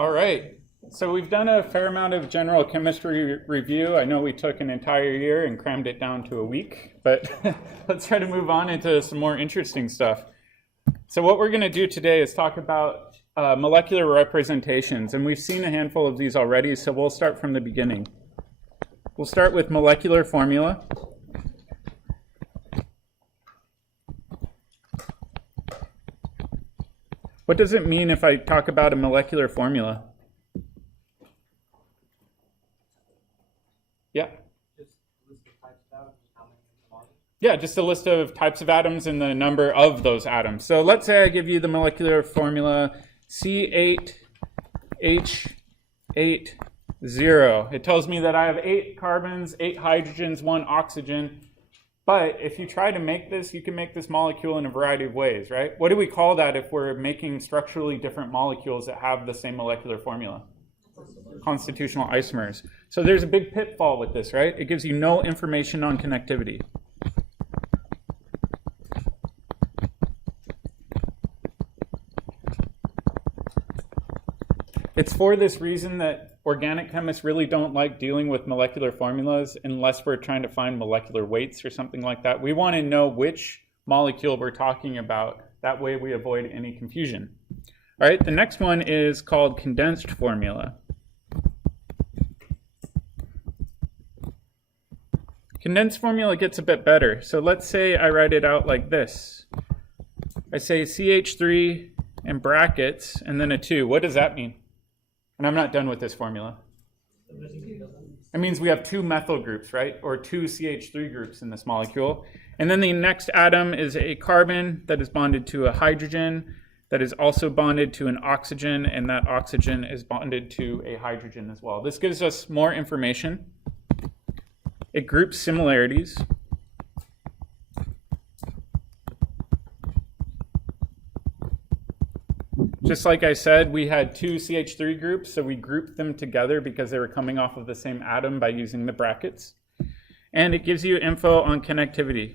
All right, so we've done a fair amount of general chemistry review. I know we took an entire year and crammed it down to a week, but let's try to move on into some more interesting stuff. So what we're going to do today is talk about molecular representations, and we've seen a handful of these already, so we'll start from the beginning. We'll start with molecular formula. What does it mean if I talk about a molecular formula? Yeah? Yeah, just a list of types of atoms and the number of those atoms. So let's say I give you the molecular formula C8H80. It tells me that I have 8 carbons, 8 hydrogens, 1 oxygen. But if you try to make this, you can make this molecule in a variety of ways, right? What do we call that if we're making structurally different molecules that have the same molecular formula? Constitutional isomers. So there's a big pitfall with this, right? It gives you no information on connectivity. It's for this reason that organic chemists really don't like dealing with molecular formulas unless we're trying to find molecular weights or something like that. We want to know which molecule we're talking about. That way we avoid any confusion. All right, the next one is called condensed formula. Condensed formula gets a bit better. So let's say I write it out like this. I say CH3 in brackets and then a 2. What does that mean? And I'm not done with this formula. It means we have 2 methyl groups, right? Or 2 CH3 groups in this molecule. And then the next atom is a carbon that is bonded to a hydrogen that is also bonded to an oxygen, and that oxygen is bonded to a hydrogen as well. This gives us more information. It groups similarities. Just like I said, we had 2 CH3 groups, so we grouped them together because they were coming off of the same atom by using the brackets. And it gives you info on connectivity.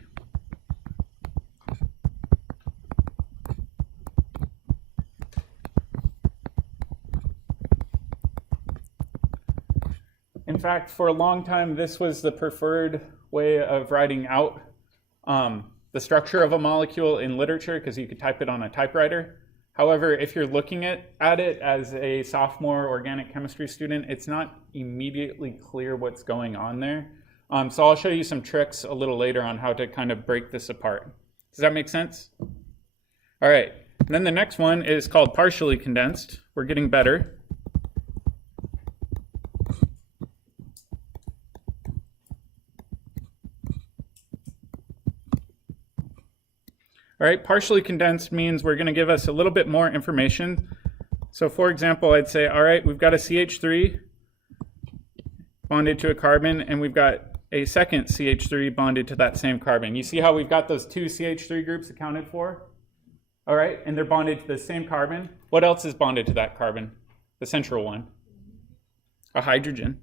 In fact, for a long time, this was the preferred way of writing out the structure of a molecule in literature because you could type it on a typewriter. However, if you're looking at it as a sophomore organic chemistry student, it's not immediately clear what's going on there. So I'll show you some tricks a little later on how to kind of break this apart. Does that make sense? All right. And then the next one is called partially condensed. We're getting better. All right, partially condensed means we're going to give us a little bit more information. So for example, I'd say, all right, we've got a CH3 bonded to a carbon, and we've got a second CH3 bonded to that same carbon. You see how we've got those 2 CH3 groups accounted for? All right, and they're bonded to the same carbon. What else is bonded to that carbon? The central one. A hydrogen.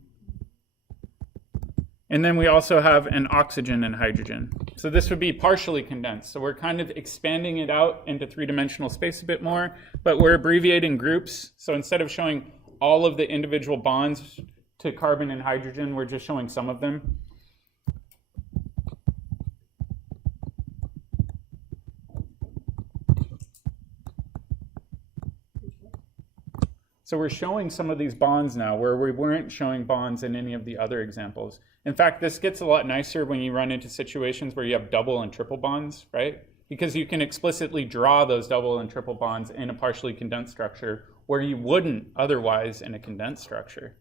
And then we also have an oxygen and hydrogen. So this would be partially condensed. So we're kind of expanding it out into 3-dimensional space a bit more, but we're abbreviating groups. So instead of showing all of the individual bonds to carbon and hydrogen, we're just showing some of them. So we're showing some of these bonds now where we weren't showing bonds in any of the other examples. In fact, this gets a lot nicer when you run into situations where you have double and triple bonds, right? Because you can explicitly draw those double and triple bonds in a partially condensed structure where you wouldn't otherwise in a condensed structure.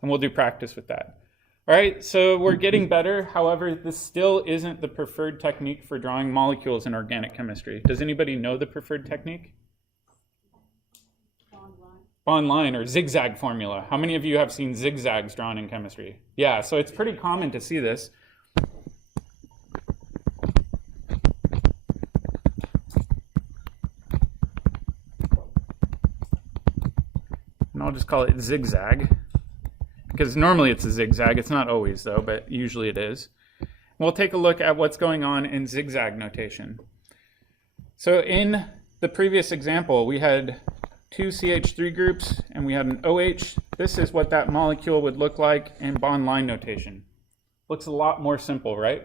And we'll do practice with that. All right, so we're getting better. However, this still isn't the preferred technique for drawing molecules in organic chemistry. Does anybody know the preferred technique? Bond line or zigzag formula. How many of you have seen zigzags drawn in chemistry? Yeah, so it's pretty common to see this. And I'll just call it zigzag because normally it's a zigzag. It's not always though, but usually it is. We'll take a look at what's going on in zigzag notation. So in the previous example, we had two CH3 groups and we had an OH, this is what that molecule would look like in bond line notation. Looks a lot more simple, right?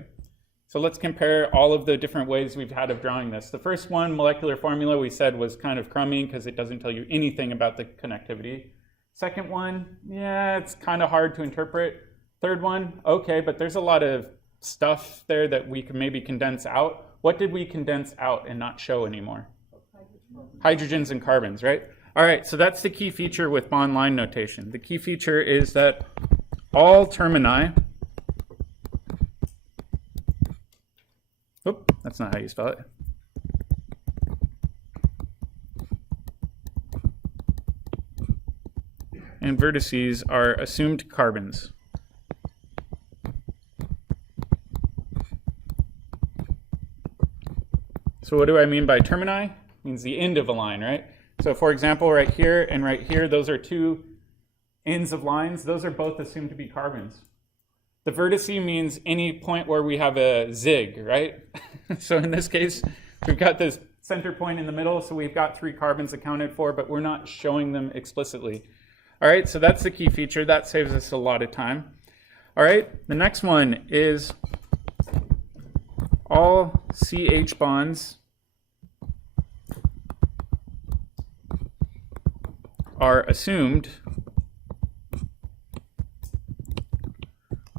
So let's compare all of the different ways we've had of drawing this. The first one, molecular formula, we said was kind of crummy because it doesn't tell you anything about the connectivity. Second one, yeah, it's kind of hard to interpret. Third one, okay, but there's a lot of stuff there that we can maybe condense out. What did we condense out and not show anymore? Hydrogens and carbons, right? All right, so that's the key feature with bond line notation. The key feature is that all termini, oop, that's not how you spell it. And vertices are assumed carbons. So what do I mean by termini? It means the end of a line, right? So for example, right here and right here, those are two ends of lines. Those are both assumed to be carbons. The vertice means any point where we have a zig, right? So in this case, we've got this center point in the middle, so we've got 3 carbons accounted for, but we're not showing them explicitly. All right, so that's the key feature. That saves us a lot of time. All right, the next one is all CH bonds are assumed,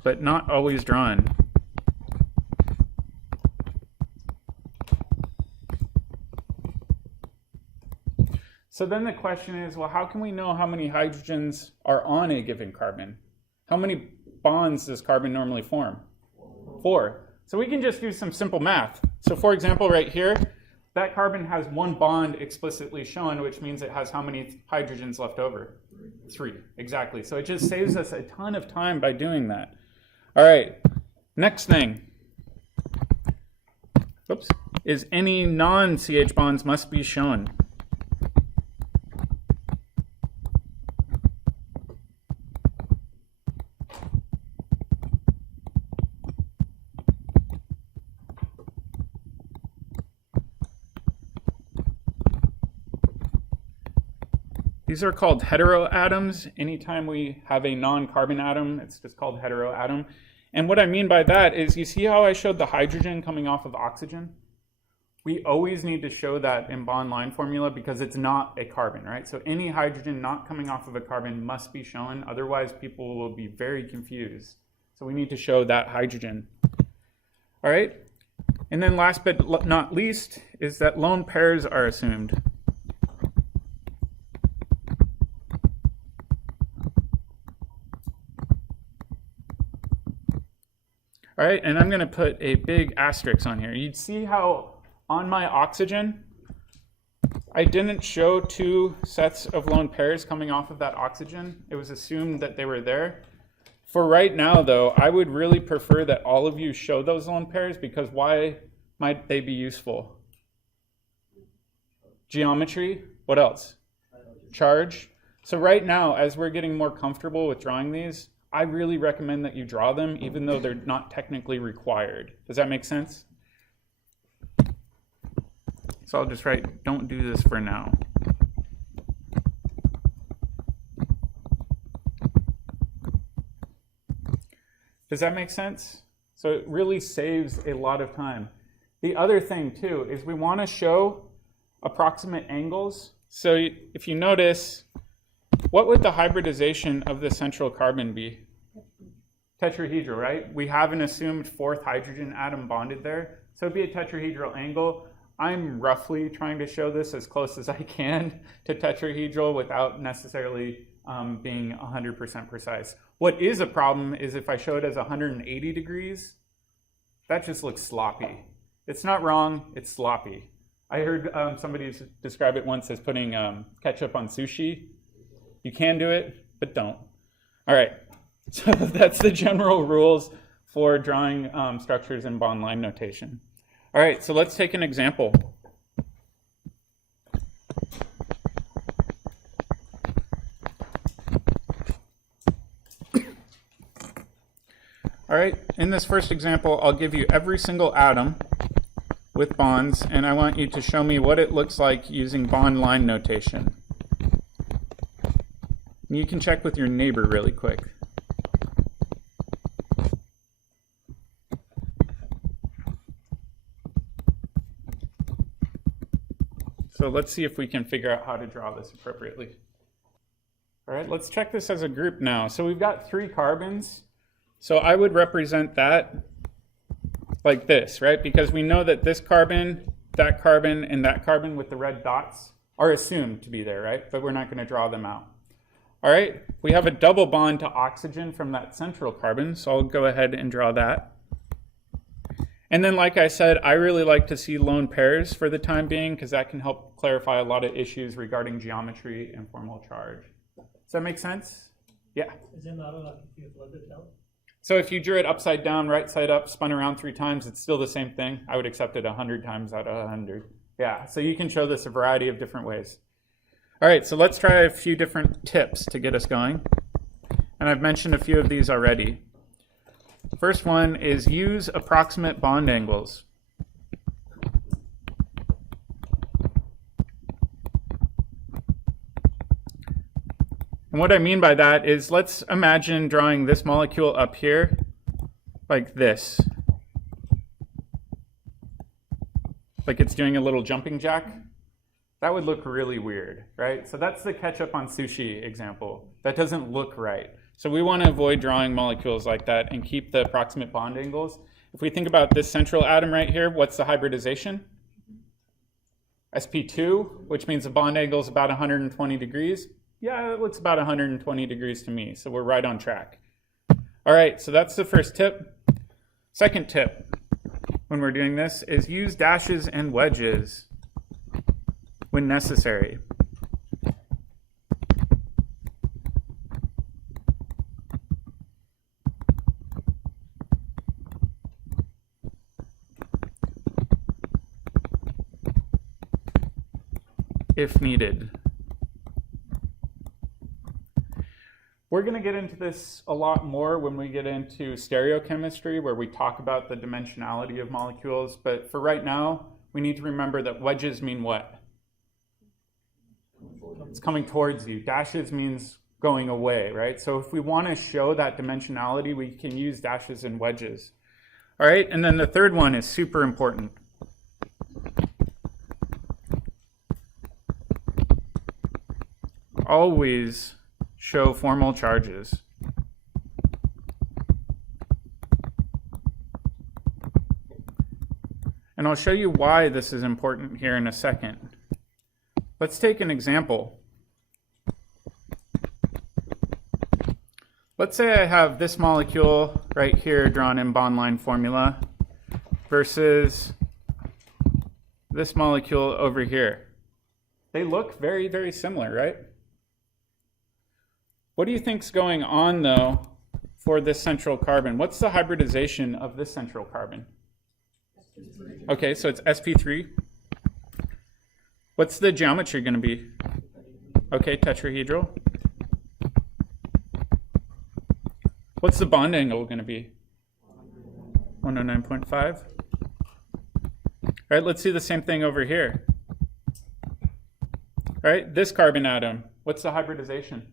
but not always drawn. So then the question is, well, how can we know how many hydrogens are on a given carbon? How many bonds does carbon normally form? 4. So we can just do some simple math. So for example, right here, that carbon has 1 bond explicitly shown, which means it has how many hydrogens left over? 3, exactly. So it just saves us a ton of time by doing that. All right, next thing, oops, is any non-CH bonds must be shown. These are called hetero atoms. Anytime we have a non-carbon atom, it's just called hetero atom. And what I mean by that is, you see how I showed the hydrogen coming off of oxygen? We always need to show that in bond line formula because it's not a carbon, right? So any hydrogen not coming off of a carbon must be shown. Otherwise, people will be very confused. So we need to show that hydrogen. All right? And then last but not least is that lone pairs are assumed. All right, and I'm going to put a big asterisk on here. You'd see how on my oxygen, I didn't show 2 sets of lone pairs coming off of that oxygen. It was assumed that they were there. For right now, though, I would really prefer that all of you show those lone pairs, because why might they be useful? Geometry. What else? Charge. So right now, as we're getting more comfortable with drawing these, I really recommend that you draw them, even though they're not technically required. Does that make sense? So I'll just write, don't do this for now. Does that make sense? So it really saves a lot of time. The other thing too is we want to show approximate angles. So if you notice, what would the hybridization of the central carbon be? Tetrahedral, right? We have an assumed 4th hydrogen atom bonded there. So it'd be a tetrahedral angle. I'm roughly trying to show this as close as I can to tetrahedral without necessarily being 100% precise. What is a problem is if I show it as 180 degrees, that just looks sloppy. It's not wrong, it's sloppy. I heard somebody describe it once as putting ketchup on sushi. You can do it, but don't. All right, so that's the general rules for drawing structures in bond line notation. All right, so let's take an example. All right, in this first example, I'll give you every single atom with bonds, and I want you to show me what it looks like using bond line notation. And you can check with your neighbor really quick. So let's see if we can figure out how to draw this appropriately. All right, let's check this as a group now. So we've got 3 carbons. So I would represent that like this, right? Because we know that this carbon, and that carbon with the red dots are assumed to be there, right? But we're not going to draw them out. All right, we have a double bond to oxygen from that central carbon, so I'll go ahead and draw that. And then, like I said, I really like to see lone pairs for the time being because that can help clarify a lot of issues regarding geometry and formal charge. Does that make sense? Yeah. Is it not like if you flip it down? So if you drew it upside down, right side up, spun around 3 times, it's still the same thing. I would accept it 100 times out of 100. Yeah, so you can show this a variety of different ways. All right, so let's try a few different tips to get us going. And I've mentioned a few of these already. First one is use approximate bond angles. And what I mean by that is let's imagine drawing this molecule up here like this. Like it's doing a little jumping jack. That would look really weird, right? So that's the ketchup on sushi example. That doesn't look right. So we want to avoid drawing molecules like that and keep the approximate bond angles. If we think about this central atom right here, what's the hybridization? sp2, which means the bond angle is about 120 degrees. Yeah, it looks about 120 degrees to me, so we're right on track. All right, so that's the first tip. Second tip when we're doing this is use dashes and wedges when necessary. If needed. We're going to get into this a lot more when we get into stereochemistry, where we talk about the dimensionality of molecules. But for right now, we need to remember that wedges mean what? It's coming towards you. Dashes means going away, right? So if we want to show that dimensionality, we can use dashes and wedges. All right, and then the third one is super important. Always show formal charges. And I'll show you why this is important here in a second. Let's take an example. Let's say I have this molecule right here drawn in bond line formula versus this molecule over here. They look very, very similar, right? What do you think's going on, though, for this central carbon? What's the hybridization of this central carbon? Okay, so it's sp3. What's the geometry going to be? Okay, tetrahedral. What's the bond angle going to be? 109.5. All right, let's see the same thing over here. All right, this carbon atom, what's the hybridization?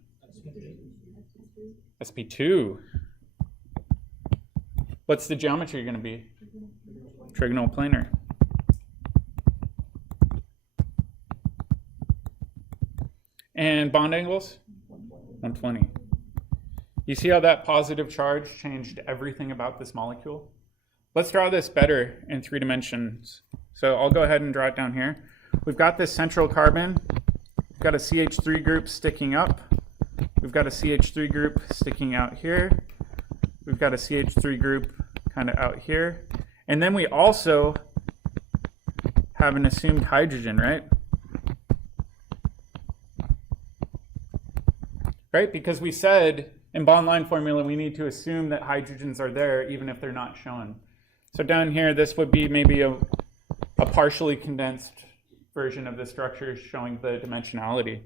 sp2. What's the geometry going to be? Trigonal planar. And bond angles? 120. You see how that positive charge changed everything about this molecule? Let's draw this better in 3 dimensions. So I'll go ahead and draw it down here. We've got this central carbon. We've got a CH3 group sticking up. We've got a CH3 group sticking out here. We've got a CH3 group kind of out here. And then we also have an assumed hydrogen, right? Right? Because we said in bond line formula we need to assume that hydrogens are there even if they're not shown. So down here this would be maybe a partially condensed version of the structure showing the dimensionality.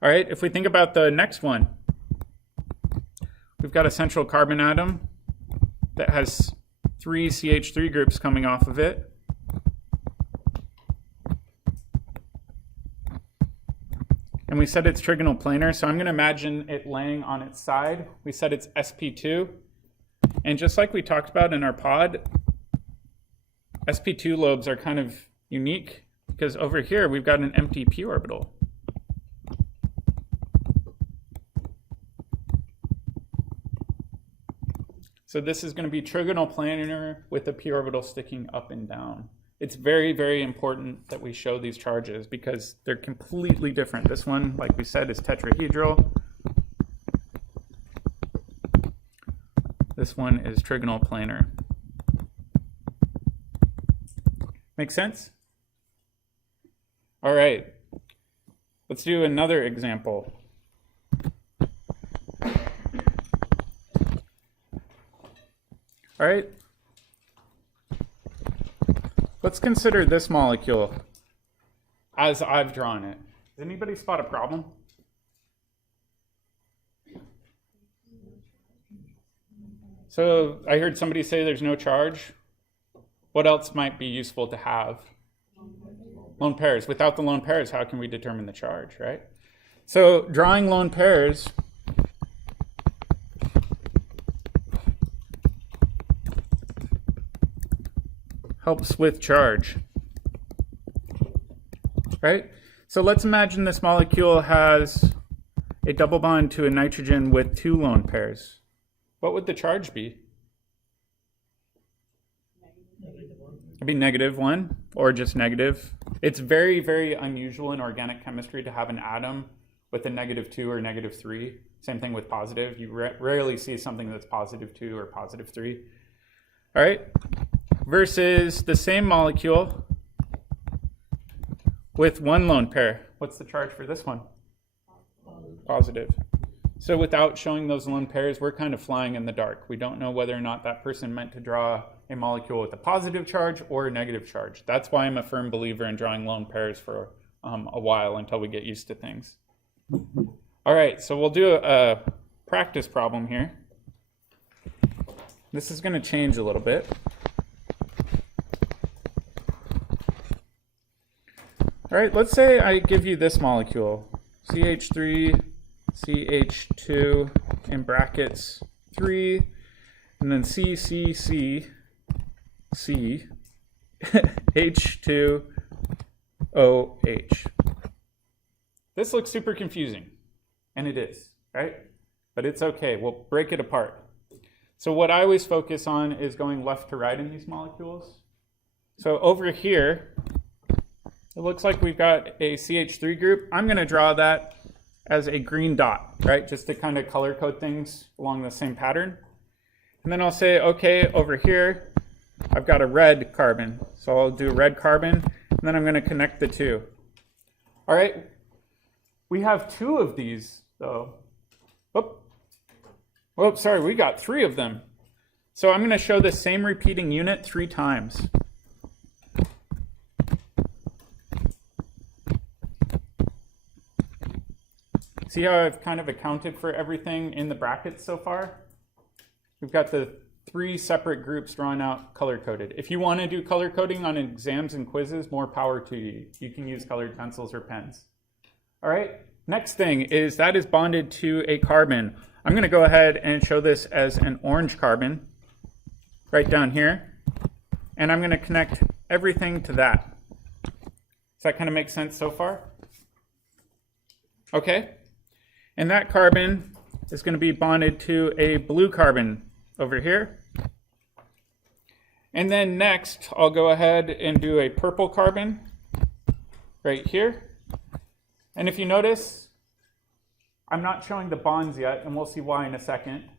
All right, if we think about the next one, we've got a central carbon atom that has 3 CH3 groups coming off of it. And and we said it's trigonal planar, so I'm going to imagine it laying on its side. We said it's sp2, and just like we talked about in our pod, sp2 lobes are kind of unique because over here we've got an empty p orbital. So this is going to be trigonal planar with a p orbital sticking up and down. It's very, very important that we show these charges because they're completely different. This one, like we said, is tetrahedral. This one is trigonal planar. Make sense? All right. Let's do another example. All right. Let's consider this molecule as I've drawn it. Does anybody spot a problem? So I heard somebody say there's no charge. What else might be useful to have? Lone pairs. Without the lone pairs, how can we determine the charge, right? So drawing lone pairs helps with charge, right? So let's imagine this molecule has a double bond to a nitrogen with 2 lone pairs. What would the charge be? It'd be -1 or just negative. It's very, very unusual in organic chemistry to have an atom with a -2 or -3. Same thing with positive. You rarely see something that's +2 or +3. All right? Versus the same molecule with 1 lone pair. What's the charge for this one? Positive. So without showing those lone pairs, we're kind of flying in the dark. We don't know whether or not that person meant to draw a molecule with a positive charge or a negative charge. That's why I'm a firm believer in drawing lone pairs for a while until we get used to things. All right, so we'll do a practice problem here. This is going to change a little bit. All right, let's say I give you this molecule, CH3, CH2, in brackets 3, and then C, C, C, C, H2, OH. This looks super confusing, and it is, right? But it's okay, we'll break it apart. So what I always focus on is going left to right in these molecules. So over here, it looks like we've got a CH3 group. I'm going to draw that as a green dot, right? Just to kind of color code things along the same pattern. And then I'll say, okay, over here, I've got a red carbon. So I'll do red carbon, and then I'm going to connect the 2. All right, we have 2 of these, though. Oh, sorry, we got 3 of them. So I'm going to show the same repeating unit 3 times. See how I've kind of accounted for everything in the brackets so far? We've got the 3 separate groups drawn out color-coded. If you want to do color coding on exams and quizzes, more power to you. You can use colored pencils or pens. All right, next thing is that is bonded to a carbon. I'm going to go ahead and show this as an orange carbon right down here. And I'm going to connect everything to that. Does that kind of make sense so far? Okay. And that carbon is going to be bonded to a blue carbon over here. And then next, I'll go ahead and do a purple carbon right here. And if you notice, I'm not showing the bonds yet, and we'll see why in a second.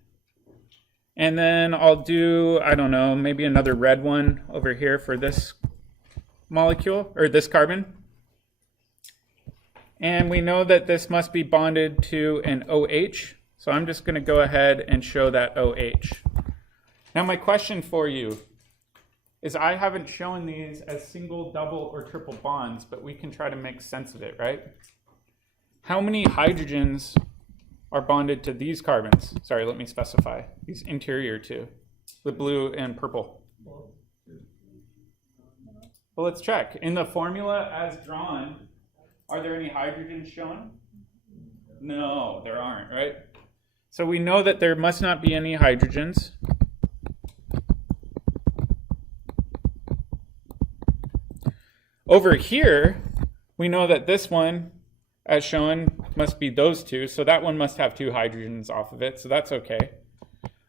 And then I'll do, I don't know, maybe another red one over here for this molecule, or this carbon. And we know that this must be bonded to an OH. So I'm just going to go ahead and show that OH. Now my question for you is I haven't shown these as single, double, or triple bonds, but we can try to make sense of it, right? How many hydrogens are bonded to these carbons? Sorry, let me specify. These interior two, the blue and purple. Well, let's check. In the formula as drawn, are there any hydrogens shown? No, there aren't, right? So we know that there must not be any hydrogens. Over here, we know that this one, as shown, must be those two. So that one must have 2 hydrogens off of it. So that's okay.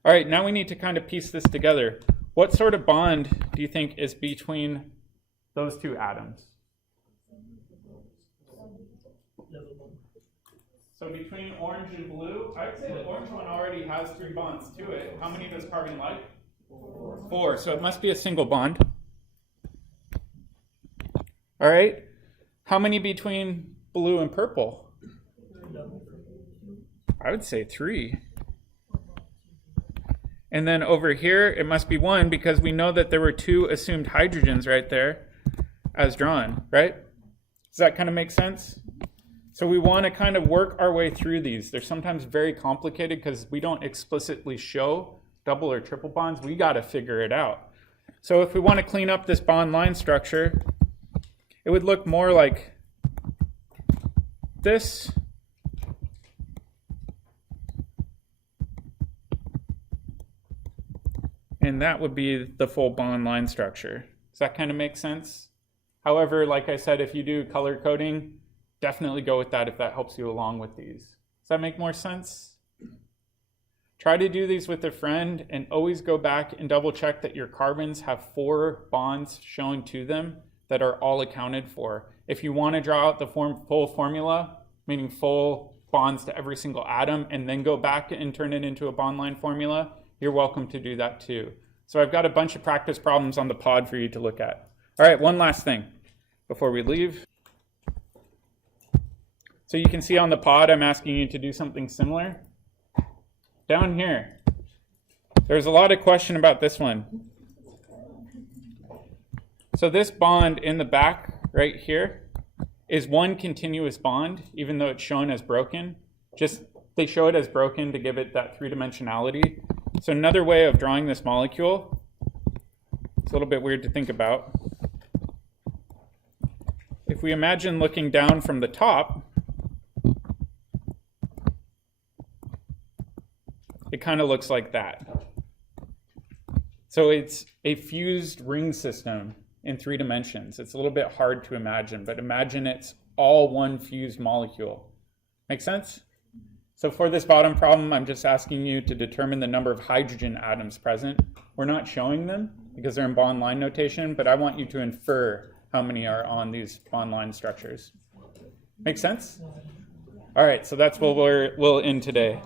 All right, now we need to kind of piece this together. What sort of bond do you think is between those 2 atoms? So between orange and blue, I'd say the orange one already has 3 bonds to it. How many does carbon like? 4. So it must be a single bond. All right. How many between blue and purple? I would say 3. And then over here, it must be 1 because we know that there were 2 assumed hydrogens right there as drawn, right? Does that kind of make sense? So we want to kind of work our way through these. They're sometimes very complicated because we don't explicitly show double or triple bonds. We got to figure it out. So if we want to clean up this bond line structure, it would look more like this. And that would be the full bond line structure. Does that kind of make sense? However, like I said, if you do color coding, definitely go with that if that helps you along with these. Does that make more sense? Try to do these with a friend and always go back and double check that your carbons have 4 bonds showing to them that are all accounted for. If you want to draw out the full formula, meaning full bonds to every single atom, and then go back and turn it into a bond line formula, you're welcome to do that too. So I've got a bunch of practice problems on the pod for you to look at. All right, one last thing before we leave. So you can see on the pod, I'm asking you to do something similar. Down here, there's a lot of question about this one. So this bond in the back right here is one continuous bond, even though it's shown as broken. Just they show it as broken to give it that 3-dimensionality. So another way of drawing this molecule, it's a little bit weird to think about. If we imagine looking down from the top, it kind of looks like that. So it's a fused ring system in 3 dimensions. It's a little bit hard to imagine, but imagine it's all one fused molecule. Make sense? So for this bottom problem, I'm just asking you to determine the number of hydrogen atoms present. We're not showing them because they're in bond line notation, but I want you to infer how many are on these bond line structures. Make sense? All right, so that's what we'll end today.